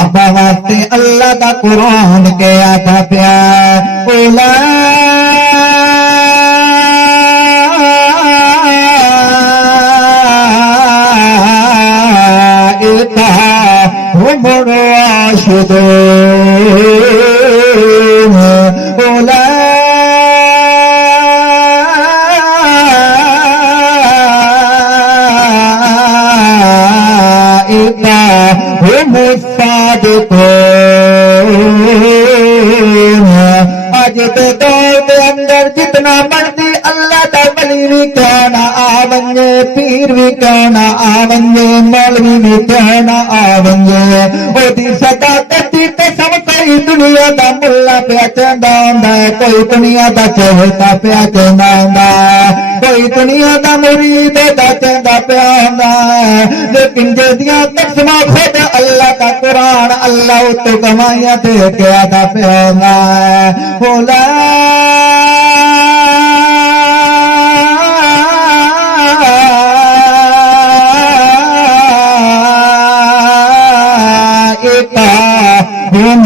صحابہ واسطے اللہ دا قرآن کے آتا پیا اولئک هم الراشدون اولئک هم الصادقون اج دے دور دے اندر جتنا مرضی اللہ دا ولی بھی کہنا آونگے پیر بھی کہنا آونگے مولوی بھی کہنا آونگے او دی صداقت دی قسم کوئی دنیا دا ملا پیا چندا ہوندا ہے کوئی دنیا دا چہتا پیا چندا ہوندا ہے کوئی دنیا دا مرید دا چندا پیا ہوندا ہے لیکن جدیاں قسماں خود اللہ کا قرآن اللہ تو گواہیاں دے کے آتا پیا ہوندا ہے اولئک هم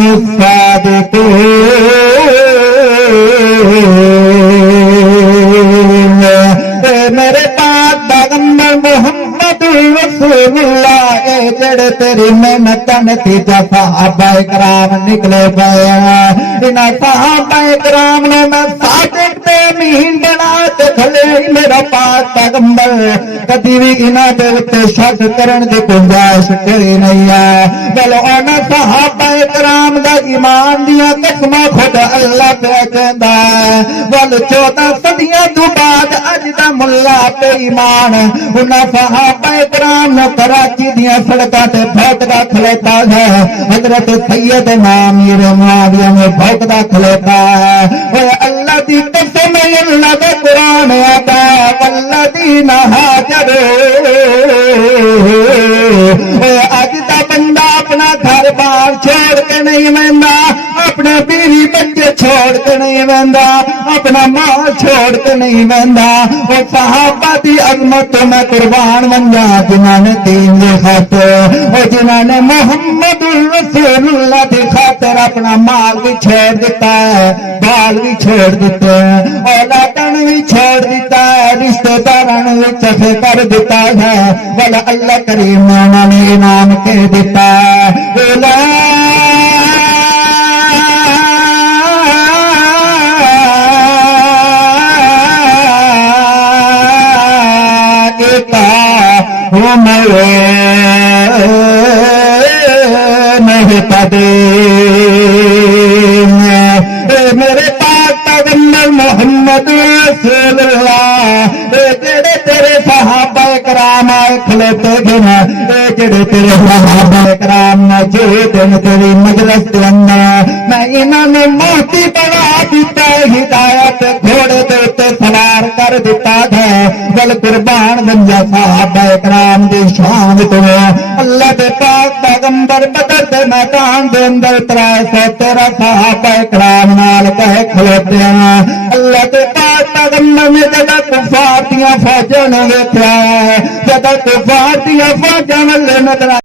الصادقون میرے پاک پیغمبر محمد رسول اللہ جڑے تیری محنت کا نتیجہ صحابہ کرام نکلے پئے انہاں صحابہ کرام نے میں صادق تے امین بنا تے کھلے میرا پاک پیغمبر کدی بھی انہاں دے اوتے شک کرن دی گنجائش کوئی نہیں ہے بلو انہاں صحابہ کرام دا ایمان دیاں قسماں خود اللہ پہ کہندا ہے ول 14 صدیاں تو بعد اج دا ملا پہ ایمان انہاں صحابہ کرام نے کراچی دیاں سڑکاں تے بھوکدا کھلوتا ہے حضرت سید امام امیر معاویہ میں بھوکدا کھلوتا ہے اے اللہ دی قسم اللہ دا قرآن آتا والذین ہاجروا اج دا بندہ اپنا گھر بار چھوڑ کے نہیں ویندا اپنے بیوی بچے چھوڑ کے نہیں ویندا اپنا مال چھوڑ کے نہیں ویندا او صحابہ دی عظمت تو میں قربان ونجا جنہاں نے دین دی خاطر او جنہاں نے محمد رسول اللہ دی خاطر اپنا مال بھی چھوڑ دیتا ہے بال بھی چھوڑ دیتے ہیں اولادن بھی چھوڑ دیتا ہے رشتہ دارن بھی چفے کر دیتا ہے بل اللہ کریم نے انہوں نے انعام کے دیتا ہے میرے پاک پیغمبر محمد رسول اللہ جڑے تیرے صحابہ کرام آئے کھلوتے گنا جڑے تیرے صحابہ کرام نے جو دن تیری مجلس کے اندر میں انہوں نے موتی بنا دیتا ہے ہدایت گھوڑے دیتے سوار کر دیتا ہے بل قربان بنجا صحابہ کرام دی شان تو اللہ دے پاک پیغمبر بدر دے میدان دے اندر 313 صحابہ کرام نال کہے کھلوتے ہیں اللہ دے پاک پیغمبر نے جدہ کفار دیاں فوجاں نوں ویکھیا جدہ کفار دیاں فوجاں نوں نظر